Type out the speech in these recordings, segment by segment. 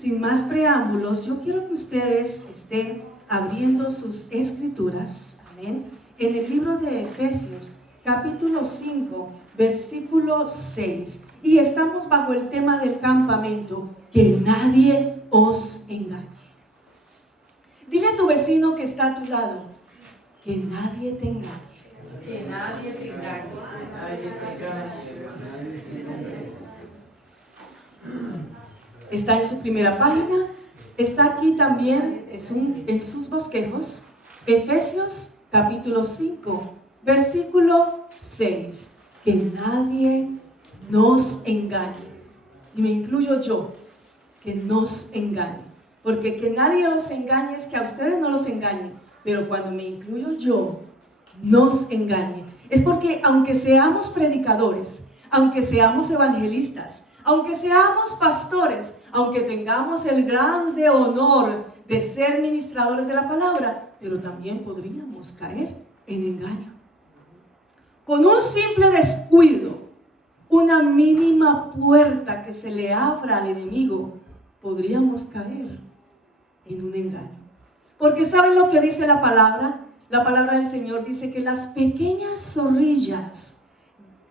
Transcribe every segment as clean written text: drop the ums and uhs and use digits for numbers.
Sin más preámbulos, yo quiero que ustedes estén abriendo sus escrituras, amén, en el libro de Efesios, capítulo 5, versículo 6. Y estamos bajo el tema del campamento, que nadie os engañe. Dile a tu vecino que está a tu lado, que nadie te engañe. Que nadie te engañe. Nadie te engañe. Está en su primera página, está aquí también en sus bosquejos, Efesios capítulo 5, versículo 6, que nadie nos engañe, y me incluyo yo, que nos engañe, porque que nadie los engañe es que a ustedes no los engañen, pero cuando me incluyo yo, nos engañe, es porque aunque seamos predicadores, aunque seamos evangelistas, aunque seamos pastores, aunque tengamos el grande honor de ser ministradores de la palabra, pero también podríamos caer en engaño. Con un simple descuido, una mínima puerta que se le abra al enemigo, podríamos caer en un engaño. Porque ¿saben lo que dice la palabra? La palabra del Señor dice que las pequeñas zorrillas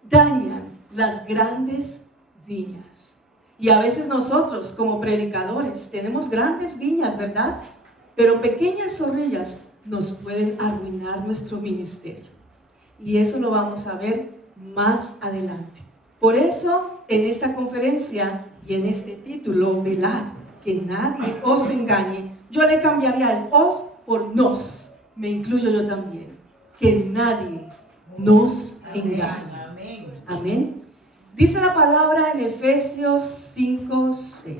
dañan las grandes viñas. Y a veces nosotros como predicadores tenemos grandes viñas, ¿verdad? Pero pequeñas zorrillas nos pueden arruinar nuestro ministerio. Y eso lo vamos a ver más adelante. Por eso, en esta conferencia y en este título, velad, que nadie os engañe, yo le cambiaría el os por nos. Me incluyo yo también. Que nadie nos engañe. Amén. Dice la palabra en Efesios 5, 6.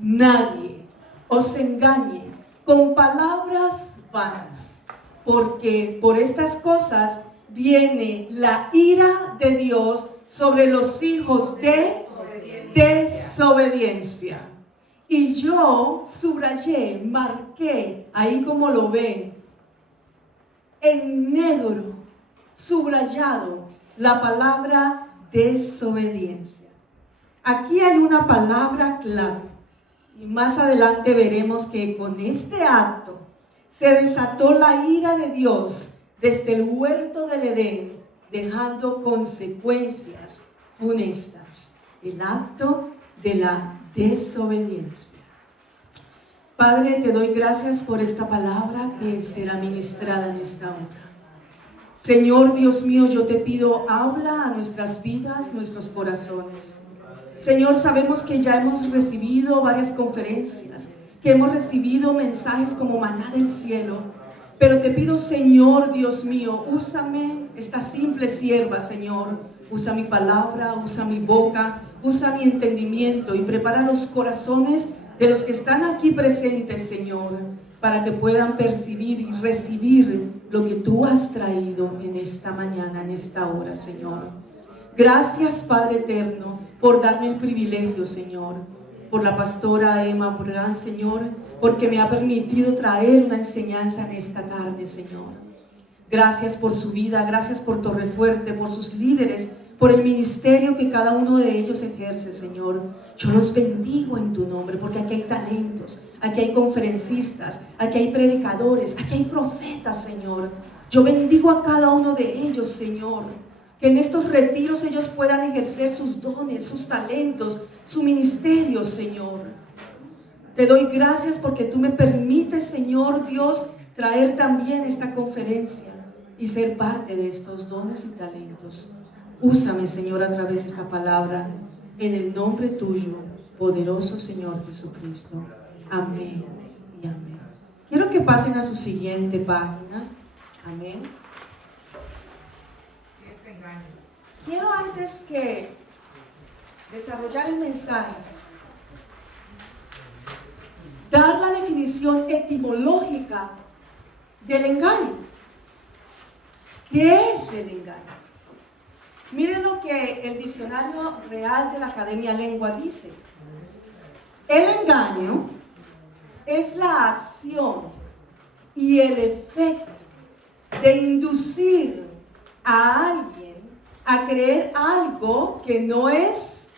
Nadie os engañe con palabras vanas, porque por estas cosas viene la ira de Dios sobre los hijos de desobediencia. Y yo subrayé, marqué, ahí como lo ven, en negro, subrayado, la palabra desobediencia. Aquí hay una palabra clave y más adelante veremos que con este acto se desató la ira de Dios desde el huerto del Edén, dejando consecuencias funestas. El acto de la desobediencia. Padre, te doy gracias por esta palabra que será ministrada en esta hora. Señor Dios mío, yo te pido, habla a nuestras vidas, nuestros corazones. Señor, sabemos que ya hemos recibido varias conferencias, que hemos recibido mensajes como maná del cielo, pero te pido, Señor Dios mío, úsame esta simple sierva, Señor. Usa mi palabra, usa mi boca, usa mi entendimiento y prepara los corazones de los que están aquí presentes, Señor, para que puedan percibir y recibir lo que tú has traído en esta mañana, en esta hora, Señor. Gracias, Padre eterno, por darme el privilegio, Señor, por la pastora Emma Brand, Señor, porque me ha permitido traer una enseñanza en esta tarde, Señor. Gracias por su vida, gracias por Torrefuerte, por sus líderes, por el ministerio que cada uno de ellos ejerce, Señor. Yo los bendigo en tu nombre, porque aquí hay talentos, aquí hay conferencistas, aquí hay predicadores, aquí hay profetas, Señor. Yo bendigo a cada uno de ellos, Señor, que en estos retiros ellos puedan ejercer sus dones, sus talentos, su ministerio, Señor. Te doy gracias porque tú me permites, Señor Dios, traer también esta conferencia y ser parte de estos dones y talentos. Úsame, Señor, a través de esta palabra, en el nombre tuyo, poderoso Señor Jesucristo. Amén y amén. Quiero que pasen a su siguiente página. Amén. Quiero, antes que desarrollar el mensaje, dar la definición etimológica del engaño. ¿Qué es el engaño? Miren lo que el diccionario real de la Academia Lengua dice. El engaño es la acción y el efecto de inducir a alguien a creer algo que no es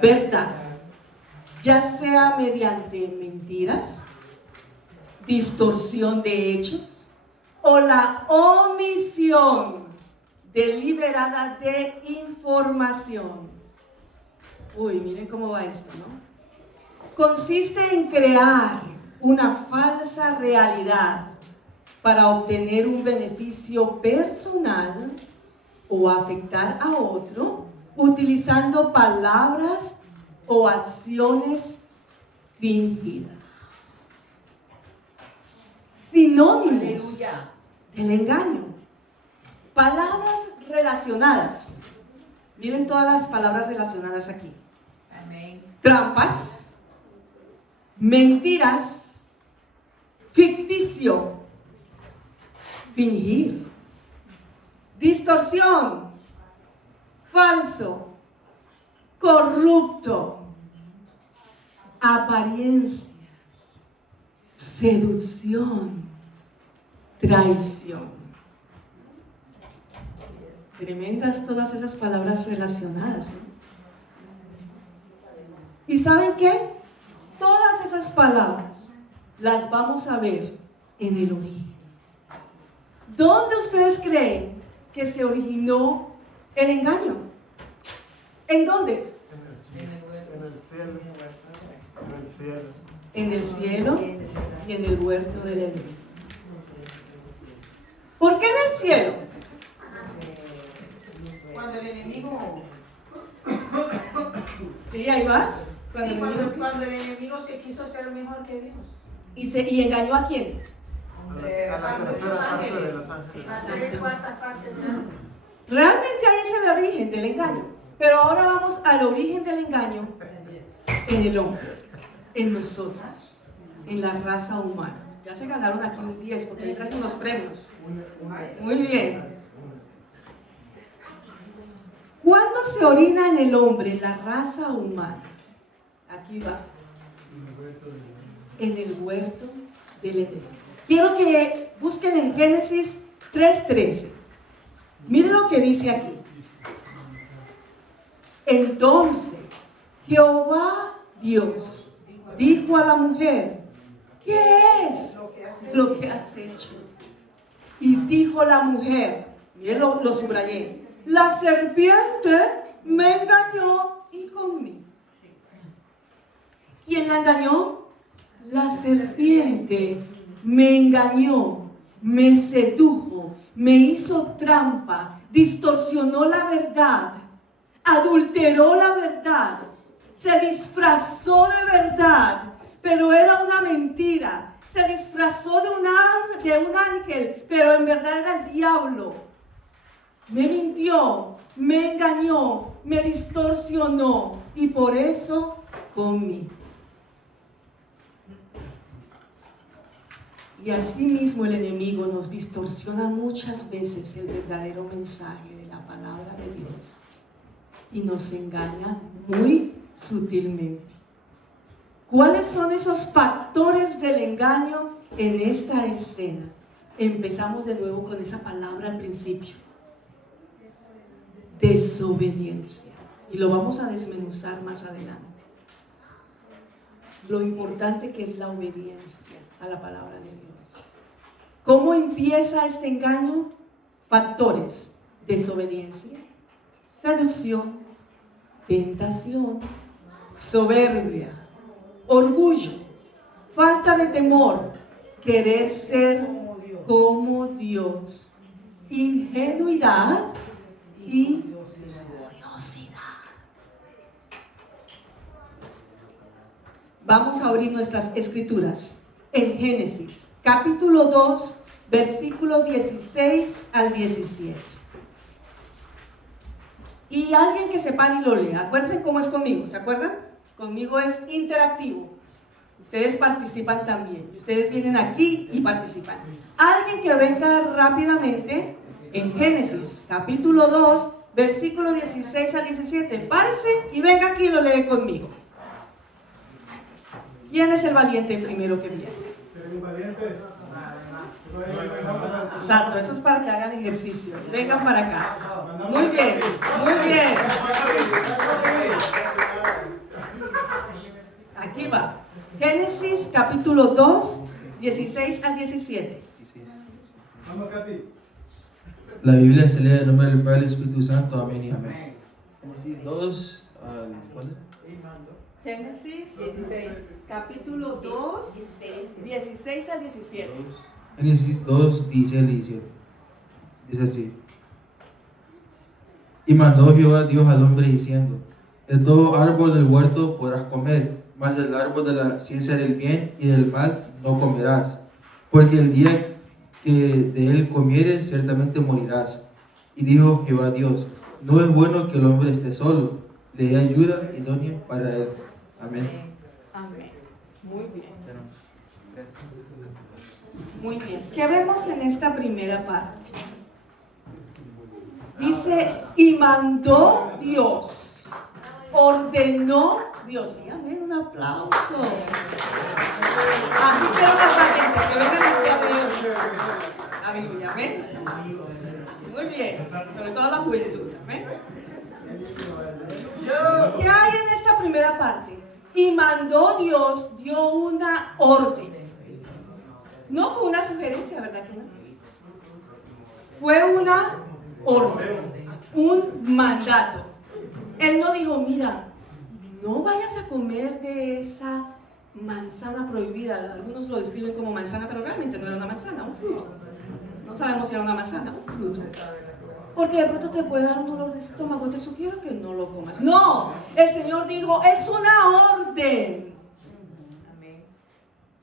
verdad. ya sea mediante mentiras, distorsión de hechos o la omisión deliberada de información. Uy, miren cómo va esto, ¿no? Consiste en crear una falsa realidad para obtener un beneficio personal o afectar a otro utilizando palabras o acciones fingidas. Sinónimos del engaño. Palabras relacionadas. Miren todas las palabras relacionadas aquí. Amén. Trampas, mentiras, ficticio, fingir, distorsión, falso, corrupto, apariencias, seducción, traición. Tremendas todas esas palabras relacionadas, ¿no? ¿Y saben qué? Todas esas palabras las vamos a ver en el origen. ¿Dónde ustedes creen que se originó el engaño? ¿En dónde? En el cielo. En el cielo. En el cielo y en el huerto del Edén. ¿Por qué en el cielo? Cuando el enemigo, Sí, ahí vas. cuando el enemigo se quiso ser mejor que Dios. ¿Y engañó a quién? A los ángeles. Las 3/4 partes de Realmente ahí es el origen del engaño. Pero ahora vamos al origen del engaño en el hombre, en nosotros, en la raza humana. Ya se ganaron aquí un 10 porque ahí traen unos premios. Muy bien. ¿Cuándo se orina en el hombre, en la raza humana? Aquí va. En el huerto del Edén. Quiero que busquen en Génesis 3:13. Miren lo que dice aquí. Entonces Jehová Dios dijo a la mujer: ¿qué es lo que has hecho? Y dijo la mujer, miren, lo subrayé: la serpiente me engañó y comí. ¿Quién la engañó? La serpiente me engañó, me sedujo, me hizo trampa, distorsionó la verdad, adulteró la verdad, se disfrazó de verdad, pero era una mentira. Se disfrazó de un ángel, pero en verdad era el diablo. Me mintió, me engañó, me distorsionó y por eso comí. Y así mismo el enemigo nos distorsiona muchas veces el verdadero mensaje de la palabra de Dios y nos engaña muy sutilmente. ¿Cuáles son esos factores del engaño en esta escena? Empezamos de nuevo con esa palabra al principio: desobediencia. Y lo vamos a desmenuzar más adelante. Lo importante que es la obediencia a la palabra de Dios. ¿Cómo empieza este engaño? Factores: desobediencia, seducción, tentación, soberbia, orgullo, falta de temor, querer ser como Dios, ingenuidad y curiosidad. Vamos a abrir nuestras escrituras en Génesis, capítulo 2, versículo 16 al 17. Y alguien que se pare y lo lea. Acuérdense cómo es conmigo, ¿se acuerdan? Conmigo es interactivo. Ustedes participan también. Y ustedes vienen aquí y participan. Alguien que venga rápidamente en Génesis, capítulo 2, versículo 16 al 17. Párese y venga aquí y lo lee conmigo. ¿Quién es el valiente primero que viene? El valiente. Exacto, eso es para que hagan ejercicio. Vengan para acá. Muy bien, muy bien. Aquí va. Génesis capítulo 2, 16 al 17. Vamos, Capi. La Biblia se lee en nombre del Padre y del Espíritu Santo. Amén y amén. Génesis 2, ¿cuál es? Génesis 16, capítulo 2, 16 al 17. Génesis 2, 16 al 17. Dice así. Y mandó Jehová Dios al hombre diciendo: de todo árbol del huerto podrás comer, mas del árbol de la ciencia del bien y del mal no comerás, porque el día que de él comieres ciertamente morirás. Y dijo Jehová Dios: no es bueno que el hombre esté solo, le dé ayuda idónea para él. Amén. Amén. Muy bien. Muy bien. ¿Qué vemos en esta primera parte? Dice, y mandó Dios, ordenó Dios. Sí, amén, un aplauso. Así quiero más valientes que vengan aquí a leer la Biblia, amén. Muy bien, sobre todo la juventud, amén. ¿Qué hay en esta primera parte? Y mandó Dios, dio una orden. No fue una sugerencia, ¿verdad que no? Fue una orden, un mandato. Él no dijo, mira, no vayas a comer de esa manzana prohibida. Algunos lo describen como manzana, pero realmente no era una manzana, un fruto. No sabemos si era una manzana, un fruto. Porque de pronto te puede dar un dolor de estómago, te sugiero que no lo comas. No, el Señor dijo, es una orden.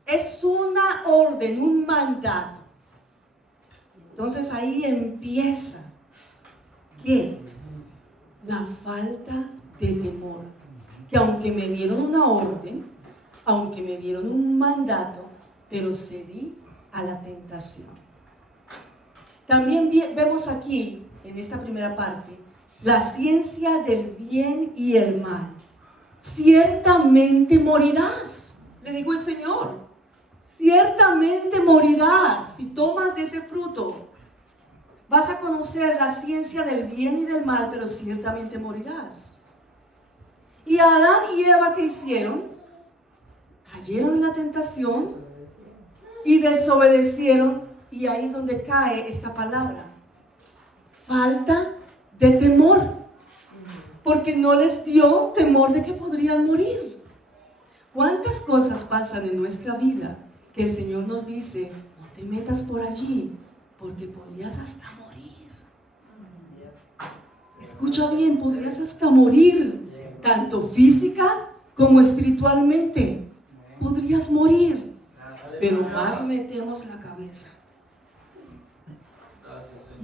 Es una orden, un mandato. Entonces ahí empieza, ¿qué? La falta de temor. Que aunque me dieron una orden, aunque me dieron un mandato, pero cedí a la tentación. También vemos aquí, en esta primera parte, la ciencia del bien y el mal. Ciertamente morirás, le dijo el Señor. Ciertamente morirás si tomas de ese fruto. Vas a conocer la ciencia del bien y del mal, pero ciertamente morirás. Y Adán y Eva, ¿qué hicieron? Cayeron en la tentación y desobedecieron. Y ahí es donde cae esta palabra. Falta de temor. Porque no les dio temor de que podrían morir. ¿Cuántas cosas pasan en nuestra vida que el Señor nos dice, no te metas por allí, porque podrías hasta morir? Escucha bien, podrías hasta morir, tanto física como espiritualmente. Podrías morir, pero más metemos la cabeza.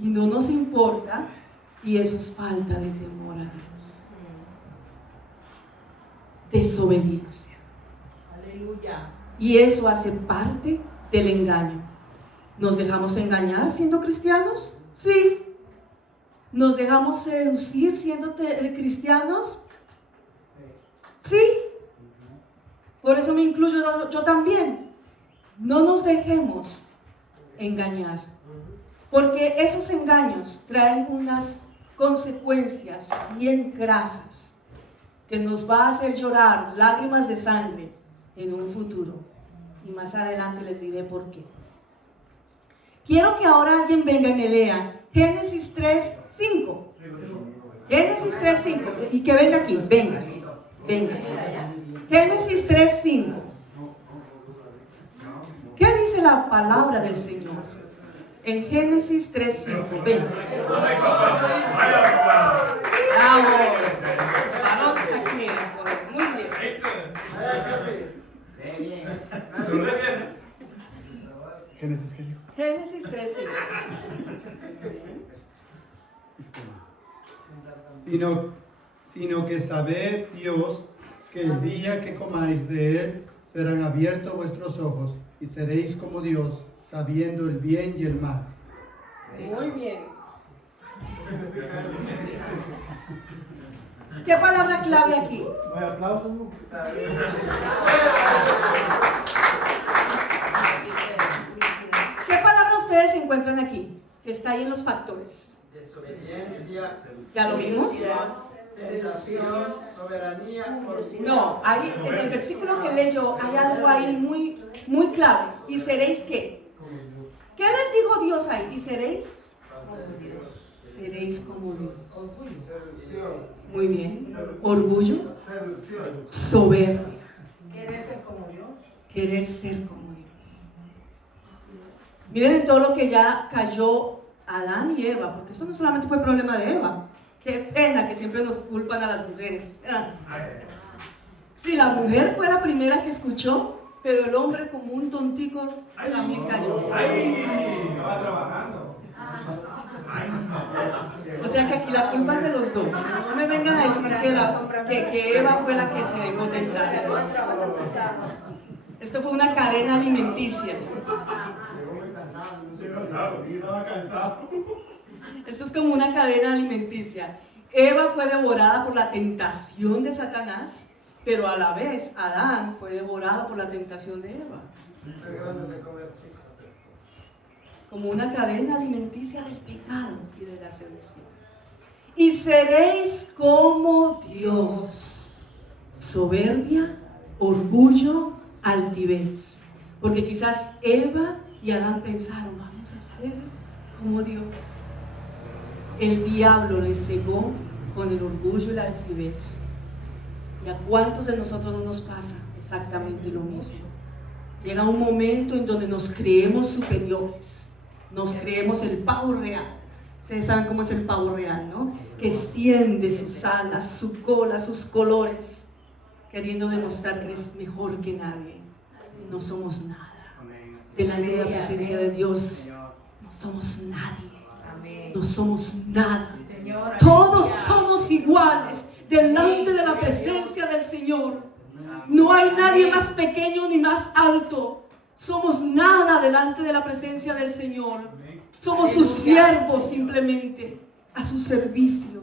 Y no nos importa, y eso es falta de temor a Dios. Desobediencia. Aleluya. Y eso hace parte del engaño. ¿Nos dejamos engañar siendo cristianos? Sí. ¿Nos dejamos seducir siendo cristianos? Sí. Por eso me incluyo yo también. No nos dejemos engañar. Porque esos engaños traen unas consecuencias bien grasas que nos va a hacer llorar lágrimas de sangre en un futuro. Y más adelante les diré por qué. Quiero que ahora alguien venga y me lea Génesis 3:5. Génesis 3:5. Y que venga aquí, venga. Génesis 3:5. ¿Qué dice la palabra del Señor? En Génesis 3:5. Venga. Bravo. Los varones aquí. Muy bien. Génesis, ¿qué dijo? Génesis 3:5. Sino que sabed, Dios, que el día que comáis de él, serán abiertos vuestros ojos, y seréis como Dios, sabiendo el bien y el mal. Muy bien. ¿Qué palabra clave aquí? ¿No hay aplausos? ¿Qué palabra ustedes encuentran aquí? Que está ahí en los factores. Desobediencia. ¿Ya lo vimos? Tentación, soberanía, orgullo. No, ahí en el versículo que leyó hay algo ahí muy clave. ¿Y seréis qué? ¿Qué les dijo Dios ahí? ¿Y seréis? Seréis como Dios. Muy bien. Orgullo. Soberbia. ¿Quieres ser como Dios? Querer ser como Dios. Miren en todo lo que ya cayó Adán y Eva, porque eso no solamente fue problema de Eva. Qué pena que siempre nos culpan a las mujeres. Sí, la mujer fue la primera que escuchó, pero el hombre como un tontico también cayó. Va trabajando. O sea que aquí la culpa es de los dos. No me vengan a decir que Eva fue la que se dejó tentar. Esto fue una cadena alimenticia. Estaba cansado. Esto es como una cadena alimenticia. Eva fue devorada por la tentación de Satanás, pero a la vez Adán fue devorado por la tentación de Eva. Como una cadena alimenticia del pecado y de la seducción. Y seréis como Dios. Soberbia, orgullo, altivez. Porque quizás Eva y Adán pensaron, vamos a ser como Dios. El diablo les cegó con el orgullo y la altivez. ¿Y a cuántos de nosotros no nos pasa exactamente lo mismo? Llega un momento en donde nos creemos superiores. Nos creemos el pavo real. Ustedes saben cómo es el pavo real, ¿no? Que extiende sus alas, su cola, sus colores, queriendo demostrar que es mejor que nadie. Y no somos nada. Delante de la presencia de Dios, no somos nadie. No somos nada. Todos somos iguales delante de la presencia del Señor. No hay nadie más pequeño ni más alto. Somos nada delante de la presencia del Señor. Somos sus siervos simplemente, a su servicio.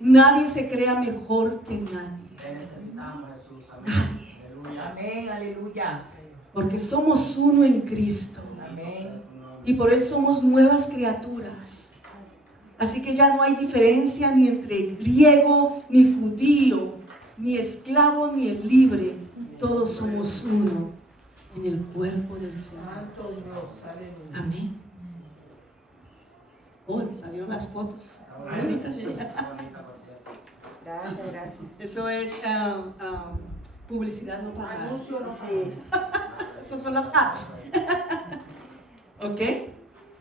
Nadie se crea mejor que nadie. Nadie. Amén, aleluya. Porque somos uno en Cristo. Amén. Y por Él somos nuevas criaturas. Así que ya no hay diferencia ni entre griego ni judío, ni esclavo ni el libre. Todos somos uno en el cuerpo del Señor. Santo Dios, aleluya. Amén. Hoy salieron las fotos. Bonitas. Gracias, gracias. Eso es publicidad no pagada. Anuncio no Sí. Esas son las ads. ¿Ok?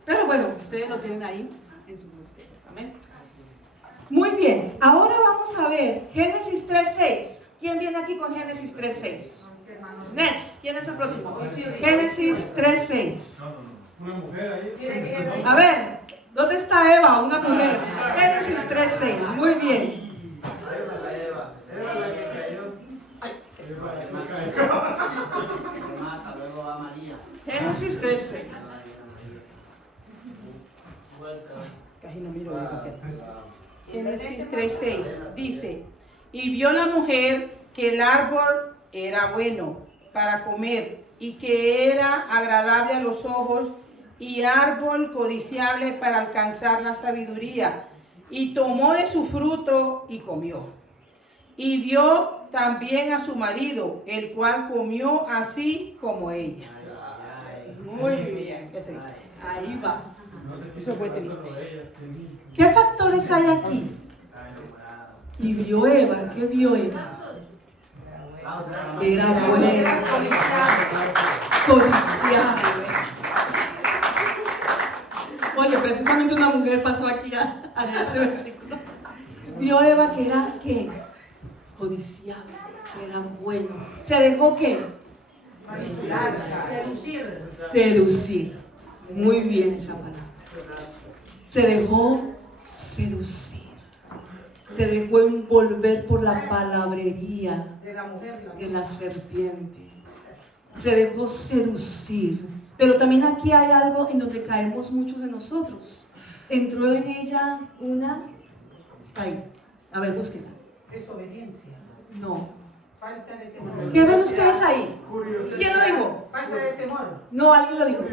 Pero bueno, ustedes lo tienen ahí en sus búsquedas. Amén. Muy bien, ahora vamos a ver Génesis 3:6. ¿Quién viene aquí con Génesis 3:6? Next, ¿quién es el próximo? Génesis 3:6. Una mujer ahí. A ver, ¿dónde está Eva? Una mujer. Génesis 3:6. Muy bien. Génesis 3:6. Génesis 3:6 dice: y vio la mujer que el árbol era bueno para comer y que era agradable a los ojos y árbol codiciable para alcanzar la sabiduría, y tomó de su fruto y comió. Y dio también a su marido, el cual comió así como ella. Muy bien. Qué triste. Ahí va. Eso fue triste. ¿Qué factores hay aquí? Y vio Eva, ¿qué vio Eva? Era buena, codiciable. Oye, precisamente una mujer pasó aquí a leer ese versículo. Vio Eva que era, ¿qué? Codiciable, que era bueno. ¿Se dejó qué? Seducir. Muy bien esa palabra. Se dejó seducir. Se dejó envolver por la palabrería de la serpiente. Se dejó seducir. Pero también aquí hay algo en donde caemos muchos de nosotros. Entró en ella una... Está ahí. A ver, búsquenla. Desobediencia. No. Falta de temor. ¿Qué ven ustedes ahí? ¿Quién lo dijo? Falta de temor. No, alguien lo dijo.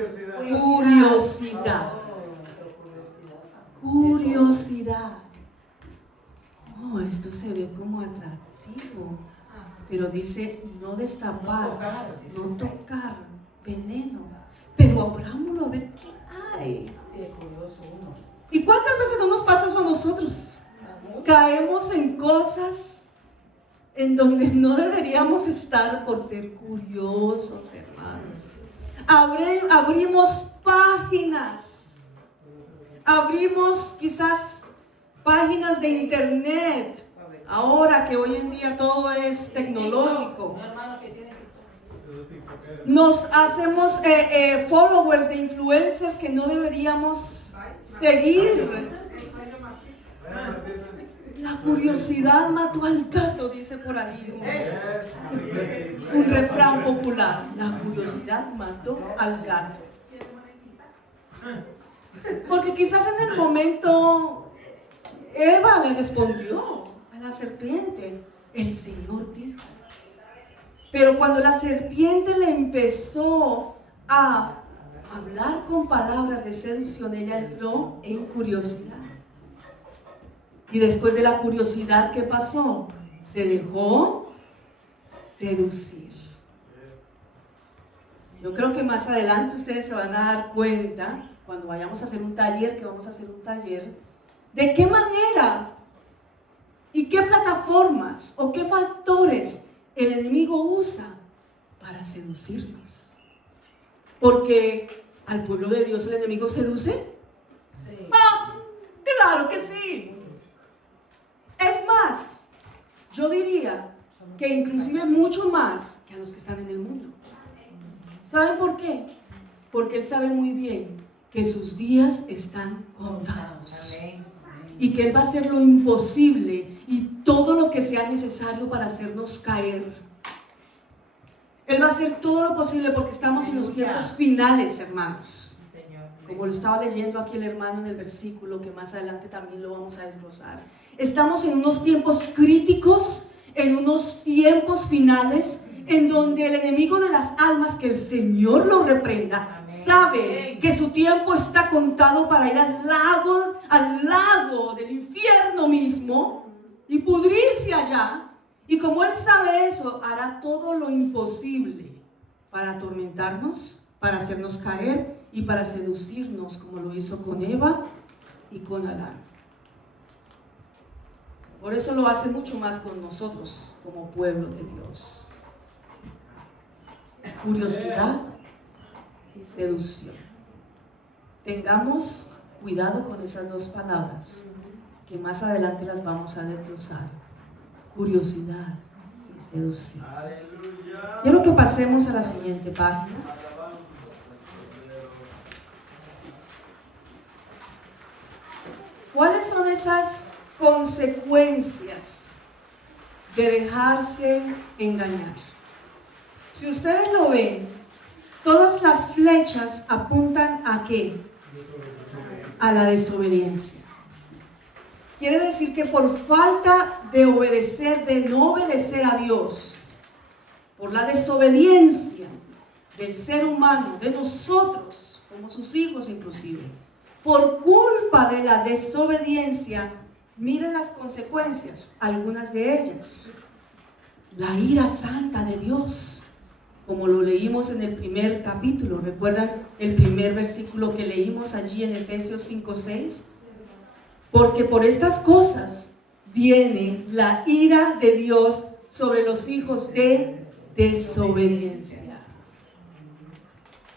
Curiosidad. Curiosidad. oh, esto se ve como atractivo. Pero dice, no destapar, no tocar, veneno. Pero abrámoslo a ver qué hay. Sí, es curioso uno. ¿Y cuántas veces no nos pasa eso a nosotros? Caemos en cosas en donde no deberíamos estar por ser curiosos, hermanos. Abrimos páginas. Abrimos quizás páginas de internet. Ahora que hoy en día todo es tecnológico. Nos hacemos followers de influencers que no deberíamos seguir. La curiosidad mató al gato, dice por ahí un refrán popular. La curiosidad mató al gato. Porque quizás en el momento Eva le respondió a la serpiente, el Señor dijo. Pero cuando la serpiente le empezó a hablar con palabras de seducción, ella entró en curiosidad. Y después de la curiosidad, ¿qué pasó? Se dejó seducir. Yo creo que más adelante ustedes se van a dar cuenta, cuando vayamos a hacer un taller, que vamos a hacer un taller, de qué manera y qué plataformas o qué factores el enemigo usa para seducirnos. Porque al pueblo de Dios el enemigo seduce. Sí. ¡Ah! ¡Claro que sí! Es más, yo diría que inclusive mucho más que a los que están en el mundo. ¿Saben por qué? Porque Él sabe muy bien que sus días están contados. Y que Él va a hacer lo imposible y todo lo que sea necesario para hacernos caer. Él va a hacer todo lo posible porque estamos en los tiempos finales, hermanos. Como lo estaba leyendo aquí el hermano en el versículo, que más adelante también lo vamos a desglosar. Estamos en unos tiempos críticos, en unos tiempos finales, en donde el enemigo de las almas, que el Señor lo reprenda, sabe que su tiempo está contado para ir al lago del infierno mismo y pudrirse allá. Y como Él sabe eso, hará todo lo imposible para atormentarnos, para hacernos caer y para seducirnos, como lo hizo con Eva y con Adán. Por eso lo hace mucho más con nosotros como pueblo de Dios. Curiosidad y seducción. Tengamos cuidado con esas dos palabras, que más adelante las vamos a desglosar. Curiosidad y seducción. Quiero que pasemos a la siguiente página. ¿Cuáles son esas consecuencias de dejarse engañar? Si ustedes lo ven, todas las flechas apuntan ¿a qué? A la desobediencia. Quiere decir que por falta de obedecer, de no obedecer a Dios, por la desobediencia del ser humano, de nosotros, como sus hijos inclusive, por culpa de la desobediencia, miren las consecuencias, algunas de ellas. La ira santa de Dios, como lo leímos en el primer capítulo. ¿Recuerdan el primer versículo que leímos allí en Efesios 5:6? Porque por estas cosas viene la ira de Dios sobre los hijos de desobediencia.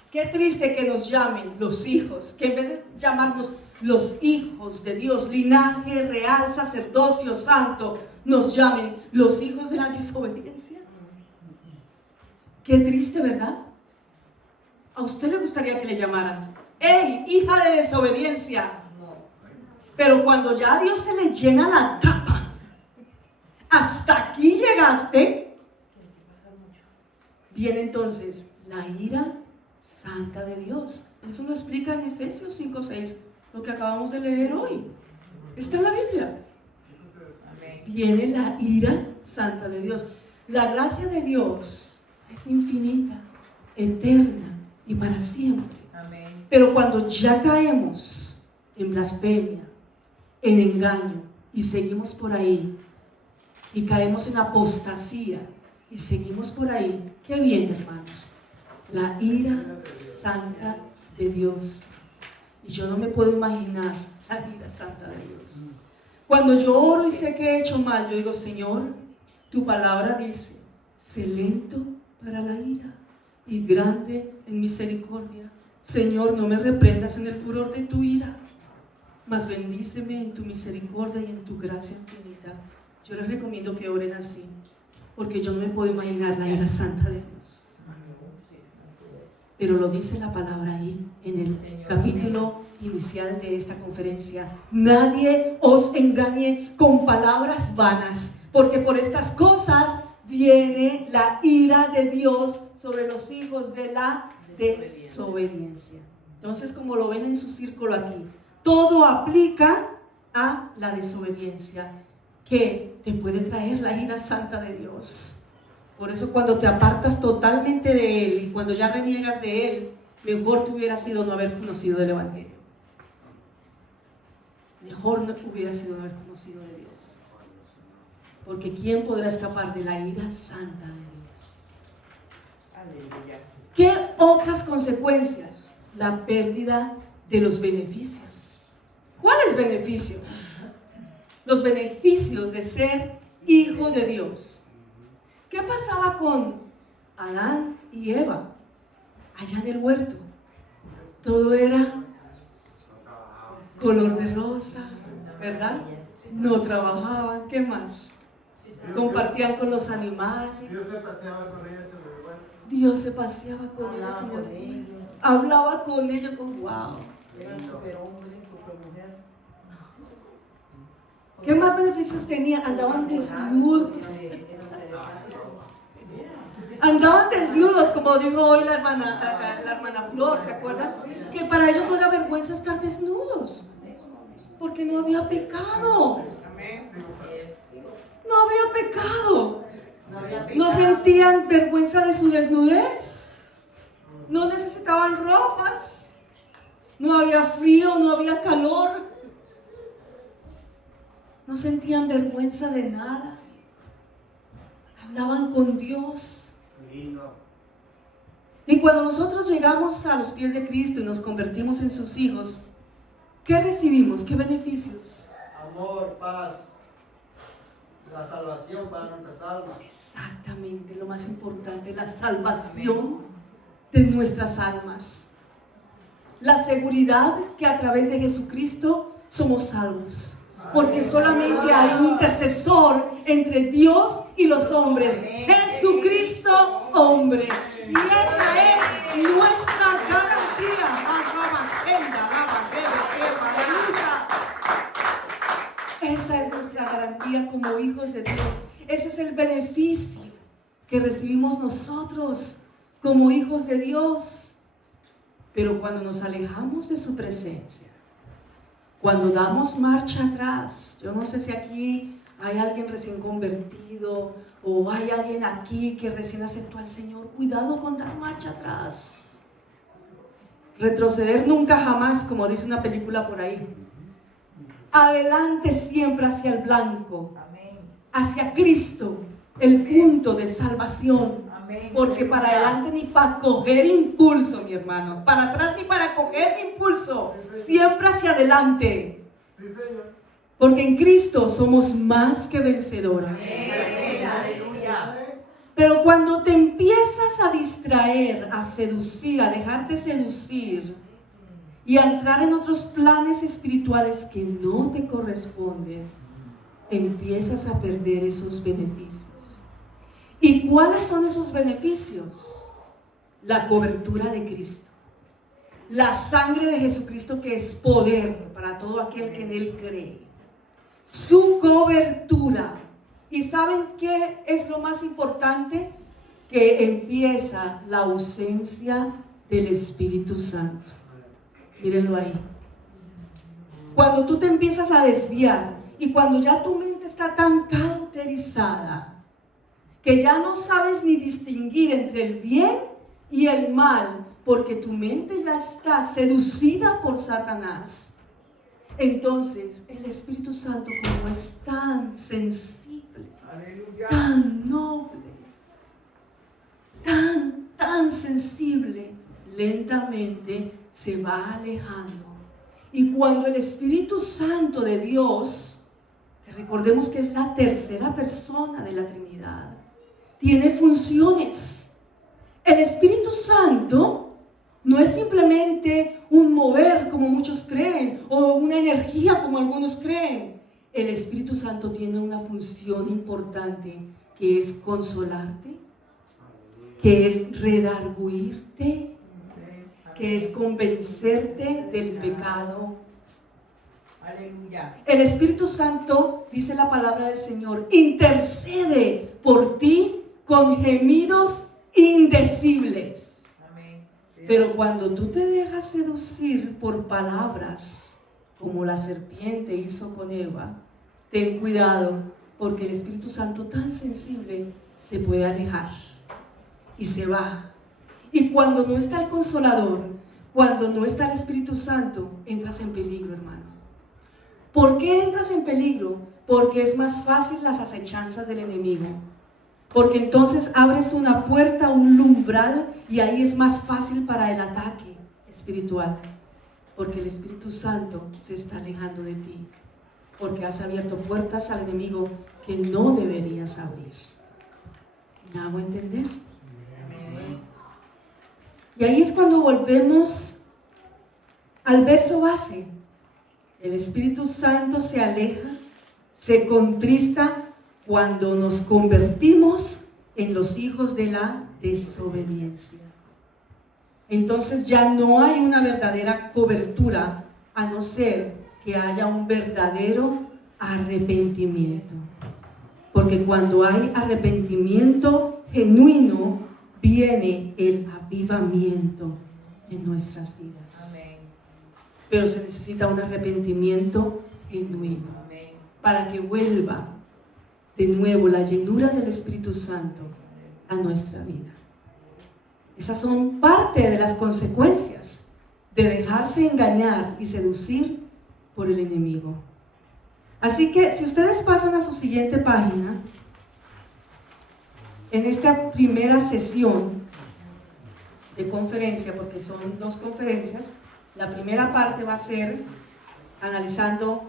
Qué triste que nos llamen los hijos, que en vez de llamarnos los hijos de Dios, linaje real, sacerdocio santo, nos llamen los hijos de la desobediencia. Qué triste, ¿verdad? ¿A usted le gustaría que le llamaran: ¡Ey, hija de desobediencia! Pero cuando ya a Dios se le llena la tapa, hasta aquí llegaste, viene entonces la ira santa de Dios. Eso lo explica en Efesios 5:6, lo que acabamos de leer hoy. Está en la Biblia. Viene la ira santa de Dios. La gracia de Dios es infinita, eterna y para siempre. Pero cuando ya caemos en blasfemia, en engaño, y seguimos por ahí y caemos en apostasía y seguimos por ahí, ¿qué viene, hermanos? La ira santa de Dios. Y yo no me puedo imaginar la ira santa de Dios. Cuando yo oro y sé que he hecho mal, yo digo, Señor, tu palabra dice, sé lento para la ira y grande en misericordia. Señor, no me reprendas en el furor de tu ira, mas bendíceme en tu misericordia y en tu gracia infinita. Yo les recomiendo que oren así, porque yo no me puedo imaginar la ira santa de Dios. Pero lo dice la palabra ahí, en el capítulo inicial de esta conferencia. Nadie os engañe con palabras vanas, porque por estas cosas viene la ira de Dios sobre los hijos de la desobediencia. Entonces, como lo ven en su círculo aquí, todo aplica a la desobediencia, que te puede traer la ira santa de Dios. Por eso cuando te apartas totalmente de Él y cuando ya reniegas de Él, mejor te hubiera sido no haber conocido el Evangelio. Mejor no hubiera sido no haber conocido de Dios. Porque ¿quién podrá escapar de la ira santa de Dios? Aleluya. ¿Qué otras consecuencias? La pérdida de los beneficios. ¿Cuáles beneficios? Los beneficios de ser hijo de Dios. ¿Qué pasaba con Adán y Eva allá en el huerto? Todo era color de rosa, ¿verdad? No trabajaban, ¿qué más? Compartían con los animales. Dios se paseaba con ellos en el huerto. Dios se paseaba con ellos en el huerto. Hablaba con ellos. Oh, wow. Eran superhombres, supermujer. ¿Qué más beneficios tenían? Andaban desnudos. Andaban desnudos, como dijo hoy la hermana Flor, ¿se acuerdan? Que para ellos no era vergüenza estar desnudos, porque no había pecado. No había pecado. No sentían vergüenza de su desnudez. No necesitaban ropas. No había frío, no había calor. No sentían vergüenza de nada. Hablaban con Dios. Y cuando nosotros llegamos a los pies de Cristo y nos convertimos en sus hijos, ¿qué recibimos? ¿Qué beneficios? Amor, paz, la salvación para nuestras almas. Exactamente, lo más importante, la salvación de nuestras almas. La seguridad que a través de Jesucristo somos salvos. Porque solamente hay un intercesor entre Dios y los hombres. Jesucristo, hombre. Y esa es nuestra garantía. Esa es nuestra garantía como hijos de Dios. Ese es el beneficio que recibimos nosotros como hijos de Dios. Pero cuando nos alejamos de su presencia, cuando damos marcha atrás, yo no sé si aquí hay alguien recién convertido o hay alguien aquí que recién aceptó al Señor, cuidado con dar marcha atrás. Retroceder nunca jamás, como dice una película por ahí. Adelante siempre hacia el blanco, hacia Cristo, el punto de salvación. Porque para adelante ni para coger impulso, mi hermano. Para atrás ni para coger impulso. Siempre hacia adelante. Sí, Señor. Porque en Cristo somos más que vencedores. Aleluya. Pero cuando te empiezas a distraer, a seducir, a dejarte seducir y a entrar en otros planes espirituales que no te corresponden, empiezas a perder esos beneficios. ¿Y cuáles son esos beneficios? La cobertura de Cristo. La sangre de Jesucristo, que es poder para todo aquel que en Él cree. Su cobertura. ¿Y saben qué es lo más importante? Que empieza la ausencia del Espíritu Santo. Mírenlo ahí. Cuando tú te empiezas a desviar y cuando ya tu mente está tan cauterizada que ya no sabes ni distinguir entre el bien y el mal, porque tu mente ya está seducida por Satanás, Entonces, el Espíritu Santo, como es tan sensible, Aleluya. tan noble, tan sensible, lentamente se va alejando. Y cuando el Espíritu Santo de Dios, que recordemos que es la tercera persona de la Trinidad, tiene funciones. El Espíritu Santo no es simplemente un mover como muchos creen o una energía como algunos creen. El Espíritu Santo tiene una función importante, que es consolarte, que es redarguirte, que es convencerte del pecado. Aleluya. El Espíritu Santo, dice la palabra del Señor, intercede por ti con gemidos indecibles. Amén. Pero cuando tú te dejas seducir por palabras, como la serpiente hizo con Eva, ten cuidado, porque el Espíritu Santo tan sensible se puede alejar y se va. Y cuando no está el Consolador, cuando no está el Espíritu Santo, entras en peligro, hermano. ¿Por qué entras en peligro? Porque es más fácil las acechanzas del enemigo. Porque entonces abres una puerta, un umbral, y ahí es más fácil para el ataque espiritual. Porque el Espíritu Santo se está alejando de ti. Porque has abierto puertas al enemigo que no deberías abrir. ¿Me hago entender? Y ahí es cuando volvemos al verso base. El Espíritu Santo se aleja, se contrista cuando nos convertimos en los hijos de la desobediencia. Entonces ya no hay una verdadera cobertura, a no ser que haya un verdadero arrepentimiento. Porque cuando hay arrepentimiento genuino, viene el avivamiento en nuestras vidas. Amén. Pero se necesita un arrepentimiento genuino Amén. para que vuelva de nuevo la llenura del Espíritu Santo a nuestra vida. Esas son parte de las consecuencias de dejarse engañar y seducir por el enemigo. Así que si ustedes pasan a su siguiente página, en esta primera sesión de conferencia, porque son 2 conferencias, la primera parte va a ser analizando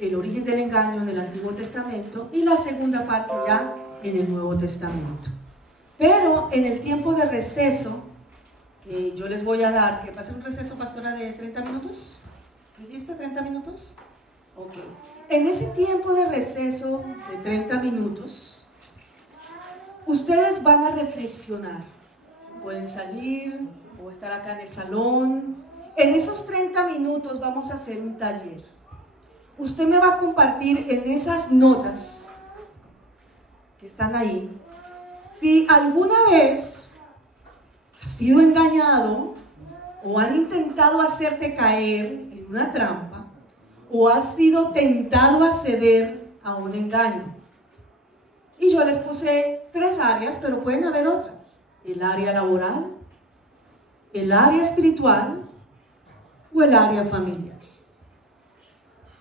el origen del engaño en el Antiguo Testamento y la segunda parte ya en el Nuevo Testamento. Pero en el tiempo de receso, que yo les voy a dar, que va a ser un receso, pastora, de 30 minutos. ¿Dijiste 30 minutos? Ok. En ese tiempo de receso de 30 minutos, ustedes van a reflexionar. Pueden salir o estar acá en el salón. En esos 30 minutos vamos a hacer un taller. Usted me va a compartir en esas notas que están ahí, si alguna vez has sido engañado o han intentado hacerte caer en una trampa o has sido tentado a ceder a un engaño. Y yo les puse 3 áreas, pero pueden haber otras. El área laboral, el área espiritual o el área familiar.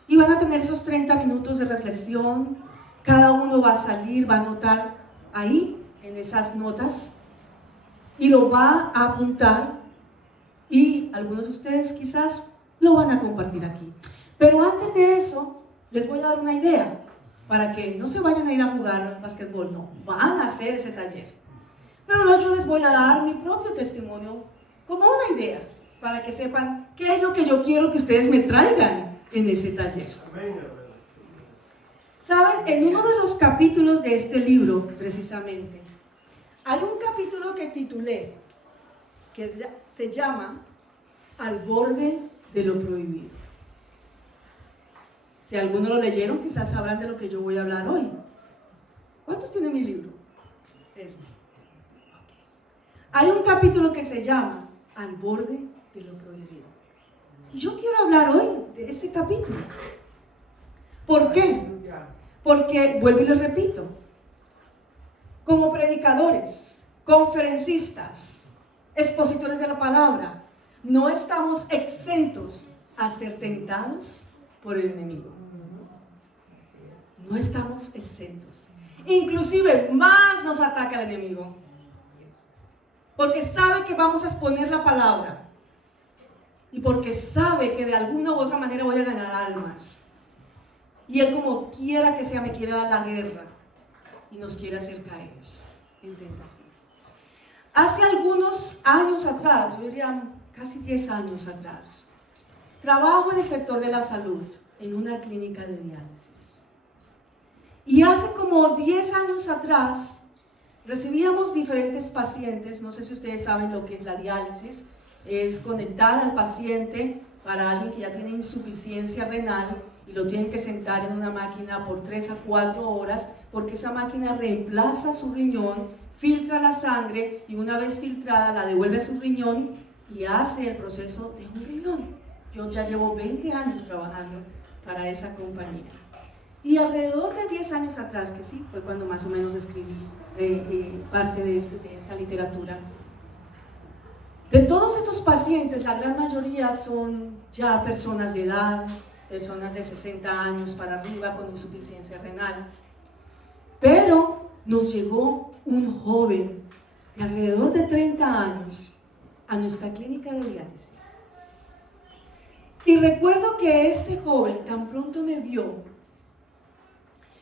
Y van a tener esos 30 minutos de reflexión. Cada uno va a salir, va a anotar ahí, en esas notas, y lo va a apuntar, y algunos de ustedes quizás lo van a compartir aquí. Pero antes de eso, les voy a dar una idea, para que no se vayan a ir a jugar al básquetbol, no, van a hacer ese taller. Pero no, yo les voy a dar mi propio testimonio como una idea, para que sepan qué es lo que yo quiero que ustedes me traigan en ese taller. Saben, en uno de los capítulos de este libro, precisamente, hay un capítulo que titulé, que se llama Al borde de lo prohibido. Si algunos lo leyeron, quizás sabrán de lo que yo voy a hablar hoy. ¿Cuántos tienen mi libro? Este. Hay un capítulo que se llama Al borde de lo prohibido. Y yo quiero hablar hoy de ese capítulo. ¿Por qué? Porque, vuelvo y les repito, como predicadores, conferencistas, expositores de la palabra, no estamos exentos a ser tentados por el enemigo. No estamos exentos. Inclusive más nos ataca el enemigo. Porque sabe que vamos a exponer la palabra. Y porque sabe que de alguna u otra manera voy a ganar almas. Y él, como quiera que sea, me quiere dar la guerra. Y nos quiere hacer caer en tentación. Hace algunos años atrás, yo diría casi 10 años atrás, trabajo en el sector de la salud, en una clínica de diálisis. Y hace como 10 años atrás, recibíamos diferentes pacientes. No sé si ustedes saben lo que es la diálisis. Es conectar al paciente para alguien que ya tiene insuficiencia renal y lo tienen que sentar en una máquina por 3 a 4 horas, porque esa máquina reemplaza su riñón, filtra la sangre y una vez filtrada la devuelve a su riñón y hace el proceso de un riñón. Yo ya llevo 20 años trabajando para esa compañía. Y alrededor de 10 años atrás, que sí, fue cuando más o menos escribí parte de esta literatura. De todos esos pacientes, la gran mayoría son ya personas de edad, personas de 60 años para arriba con insuficiencia renal. Pero nos llegó un joven de alrededor de 30 años a nuestra clínica de diálisis. Y recuerdo que este joven, tan pronto me vio,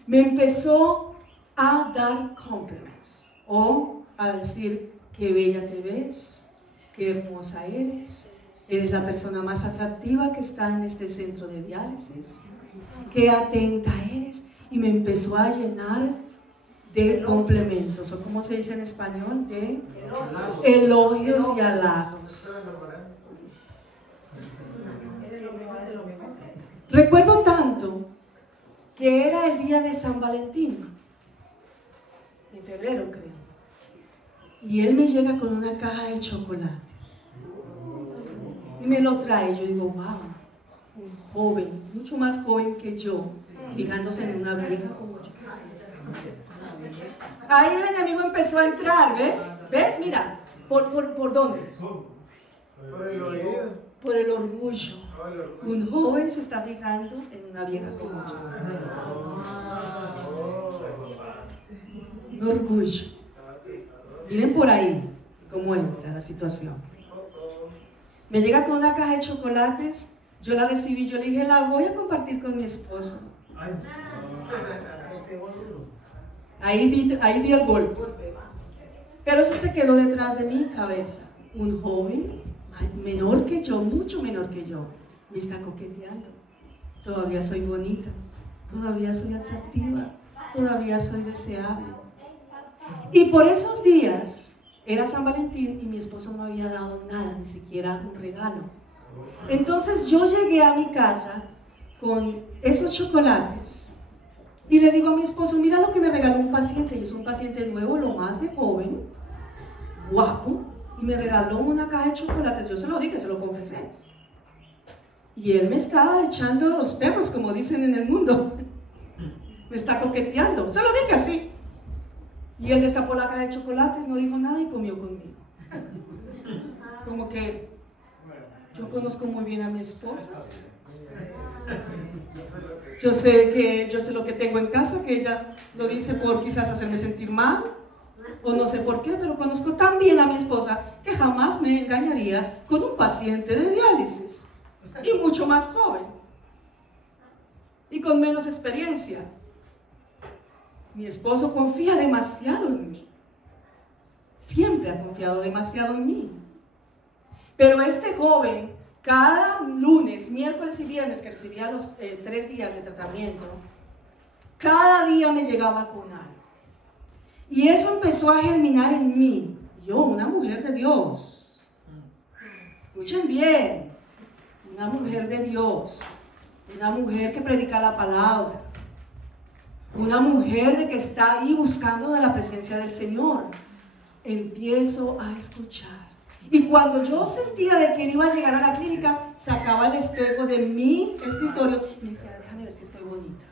me empezó a dar compliments, o a decir: qué bella te ves, qué hermosa eres la persona más atractiva que está en este centro de diálisis, qué atenta eres. Y me empezó a llenar de complementos, o como se dice en español, de elogios y halagos. Recuerdo tanto que era el día de San Valentín, en febrero creo, y él me llega con una caja de chocolates y me lo trae. Yo digo: wow, un joven, mucho más joven que yo, fijándose en una vieja como yo. Ahí el enemigo empezó a entrar, ¿ves? ¿Ves? Mira, ¿por dónde? Por el oído. Por el orgullo. Un joven se está fijando en una vieja como yo. Un orgullo. Miren por ahí cómo entra la situación. Me llega con una caja de chocolates, yo la recibí, yo le dije: la voy a compartir con mi esposo. Ahí di el golpe. Pero eso se quedó detrás de mi cabeza. Un joven menor que yo, mucho menor que yo, me está coqueteando. Todavía soy bonita, todavía soy atractiva, todavía soy deseable. Y por esos días era San Valentín y mi esposo no había dado nada, ni siquiera un regalo. Entonces yo llegué a mi casa con esos chocolates y le digo a mi esposo: mira lo que me regaló un paciente. Y es un paciente nuevo, lo más de joven, guapo, y me regaló una caja de chocolates. Yo se lo dije, se lo confesé. Y él me está echando los perros, como dicen en el mundo. Me está coqueteando. Se lo dije así. Y él destapó la caja de chocolates, no dijo nada y comió conmigo. Como que yo conozco muy bien a mi esposa. Yo sé lo que tengo en casa, que ella lo dice por quizás hacerme sentir mal, o no sé por qué, pero conozco tan bien a mi esposa que jamás me engañaría con un paciente de diálisis, y mucho más joven, y con menos experiencia. Mi esposo confía demasiado en mí, siempre ha confiado demasiado en mí, pero este joven, cada lunes, miércoles y viernes que recibía los 3 días de tratamiento, cada día me llegaba con algo. Y eso empezó a germinar en mí. Yo, una mujer de Dios. Escuchen bien. Una mujer de Dios. Una mujer que predica la palabra. Una mujer de que está ahí buscando de la presencia del Señor. Empiezo a escuchar. Y cuando yo sentía de que él iba a llegar a la clínica, sacaba el espejo de mi escritorio y me decía: déjame ver si estoy bonita.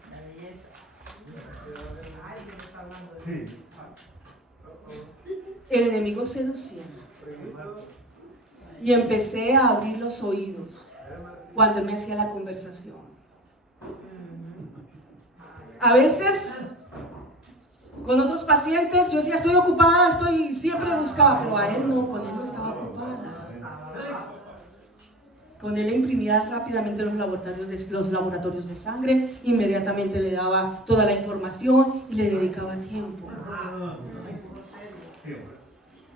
El enemigo seducía. Y empecé a abrir los oídos cuando él me hacía la conversación. A veces, con otros pacientes, yo decía, estoy ocupada, siempre buscaba, pero a él no, con él no estaba ocupada. Con él imprimía rápidamente los laboratorios de sangre, inmediatamente le daba toda la información y le dedicaba tiempo.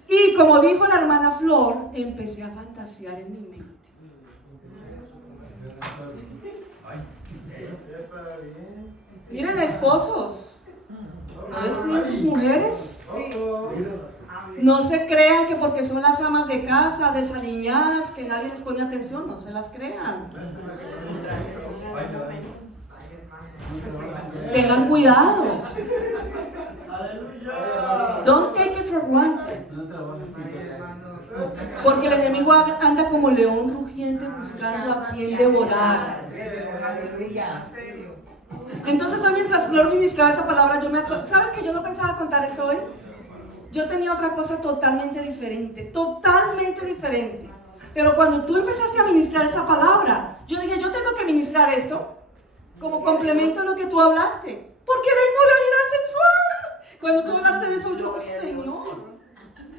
Y como dijo la hermana Flor, empecé a fantasear en mi mente. Miren, esposos, ¿no descuiden sus mujeres? No se crean que porque son las amas de casa, desaliñadas, que nadie les pone atención, no se las crean. Tengan cuidado. Don't take it for granted. Porque el enemigo anda como león rugiente buscando a quien devorar. Entonces hoy mientras Flor ministraba esa palabra, ¿sabes que yo no pensaba contar esto hoy? Yo tenía otra cosa totalmente diferente. Pero cuando tú empezaste a ministrar esa palabra, yo dije, yo tengo que ministrar esto como complemento a lo que tú hablaste. Porque era inmoralidad sexual. Cuando tú hablaste de eso, yo, Señor,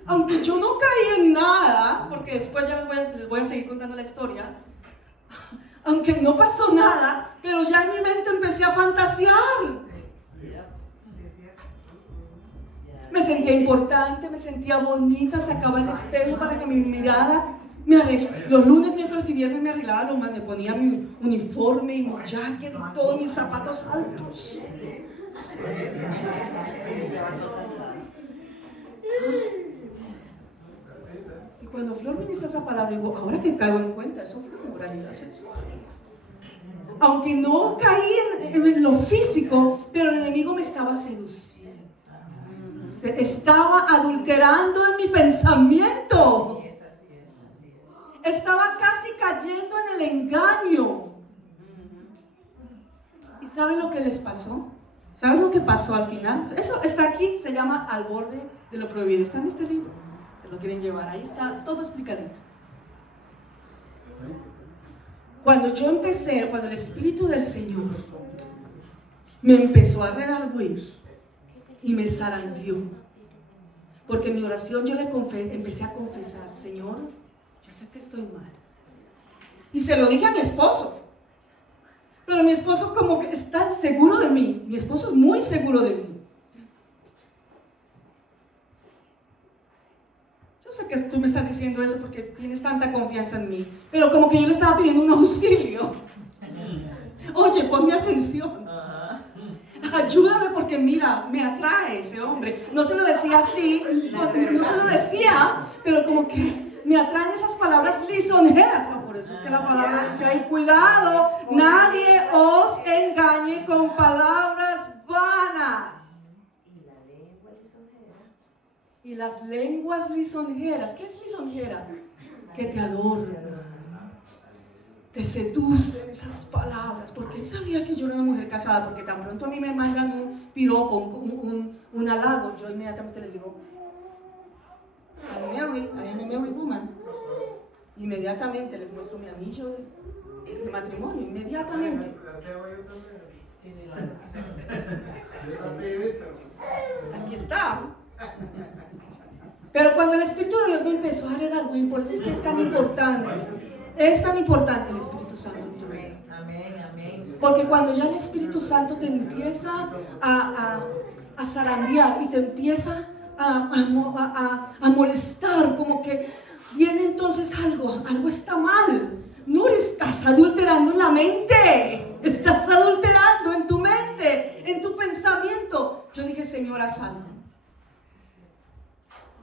aunque yo no caí en nada, porque después ya les voy a seguir contando la historia, aunque no pasó nada, pero ya en mi mente empecé a fantasear. Me sentía importante, me sentía bonita, sacaba el espejo para que mi mirada me arreglara. Los lunes, miércoles y viernes me arreglaba lo más, me ponía mi uniforme y mi jacket y todos mis zapatos altos. Y cuando Flor ministra esa palabra, digo, ahora que caigo en cuenta, eso fue moralidad sexual. Aunque no caí en lo físico, pero el enemigo me estaba seduciendo. Estaba adulterando en mi pensamiento. Estaba casi cayendo en el engaño. ¿Y saben lo que les pasó? ¿Saben lo que pasó al final? Eso está aquí, se llama Al borde de lo prohibido. Está en este libro. Se lo quieren llevar, ahí está todo explicadito. Cuando el Espíritu del Señor me empezó a redarguir y me zarandeó, porque en mi oración yo empecé a confesar, Señor, yo sé que estoy mal. Y se lo dije a mi esposo, pero mi esposo como que está seguro de mí, mi esposo es muy seguro de mí. Yo sé que tú me estás diciendo eso porque tienes tanta confianza en mí, pero como que yo le estaba pidiendo un auxilio. Oye, ponme atención. Ayúdame porque mira, me atrae ese hombre. No se lo decía así, no se lo decía, pero como que me atraen esas palabras lisonjeras. Por eso es que la palabra dice, ay, cuidado, nadie os engañe con palabras vanas. Y las lenguas lisonjeras, ¿qué es lisonjera? Que te adornan, te seducen esas palabras, porque él sabía que yo era una mujer casada, porque tan pronto a mí me mandan un piropo, un halago, yo inmediatamente les digo, I am a married woman. Inmediatamente les muestro mi anillo de matrimonio, inmediatamente. Aquí está. Pero cuando el Espíritu de Dios me empezó a redarguir, por eso es que es tan importante el Espíritu Santo en tu vida. Porque cuando ya el Espíritu Santo te empieza a zarandear y te empieza a molestar, como que viene entonces algo está mal. No estás adulterando en la mente, estás adulterando en tu mente, en tu pensamiento. Yo dije, Señora, salva.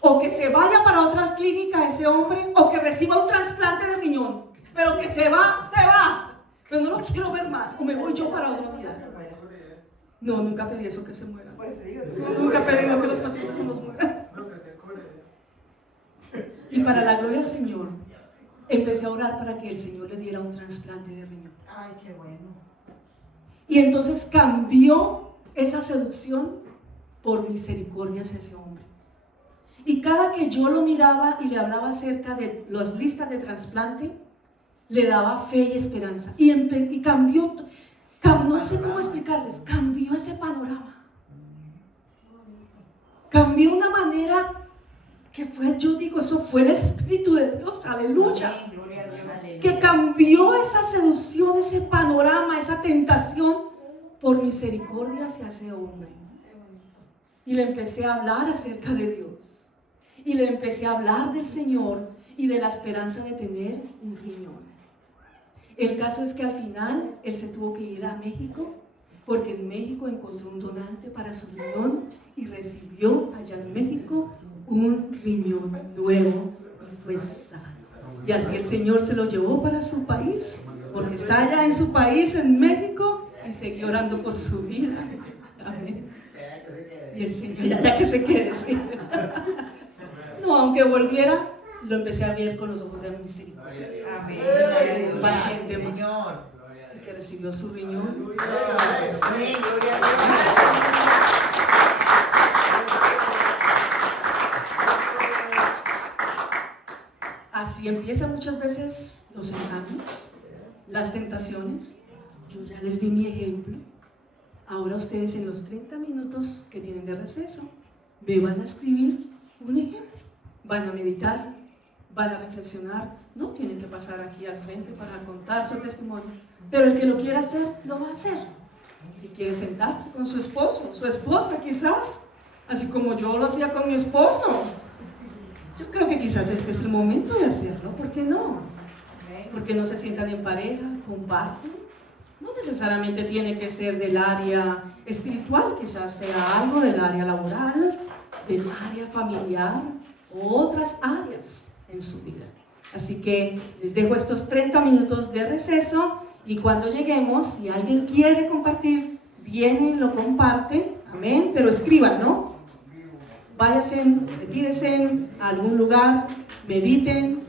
O que se vaya para otra clínica ese hombre, o que reciba un trasplante de riñón, pero que se va, pero no lo quiero ver más, o me voy yo para otra vida. No, nunca pedí eso, que se muera. Nunca he pedido que los pacientes se nos mueran. Y para la gloria del Señor, empecé a orar para que el Señor le diera un trasplante de riñón. Ay, qué bueno. Y entonces cambió esa seducción por misericordia hacia ese hombre. Y cada que yo lo miraba y le hablaba acerca de las listas de trasplante, le daba fe y esperanza. Y cambió. No sé cómo explicarles, cambió ese panorama. Cambió una manera que fue, yo digo, eso fue el Espíritu de Dios, aleluya. Que cambió esa seducción, ese panorama, esa tentación por misericordia hacia ese hombre. Y le empecé a hablar acerca de Dios. Y le empecé a hablar del Señor y de la esperanza de tener un riñón. El caso es que al final él se tuvo que ir a México porque en México encontró un donante para su riñón y recibió allá en México un riñón nuevo y fue sano. Y así el Señor se lo llevó para su país, porque está allá en su país, en México, y siguió orando por su vida. Amén. Y el Señor, ya que se quede, sí. No, aunque volviera, lo empecé a ver con los ojos de misericordia. Amén. Un paciente más que recibió su riñón. Amén. Gloria a Así empiezan muchas veces los engaños, las tentaciones. Yo ya les di mi ejemplo. Ahora ustedes en los 30 minutos que tienen de receso me van a escribir un ejemplo. Van a meditar, van a reflexionar. No tienen que pasar aquí al frente para contar su testimonio, pero el que lo quiera hacer, lo va a hacer. Si quiere sentarse con su esposo, su esposa quizás, así como yo lo hacía con mi esposo. Yo creo que quizás este es el momento de hacerlo, ¿por qué no? Porque no se sientan en pareja, comparten. No necesariamente tiene que ser del área espiritual, quizás sea algo del área laboral, del área familiar o otras áreas en su vida. Así que les dejo estos 30 minutos de receso y cuando lleguemos, si alguien quiere compartir, viene y lo comparte, amén, pero escriban, ¿no? Váyanse, retírense a algún lugar, mediten,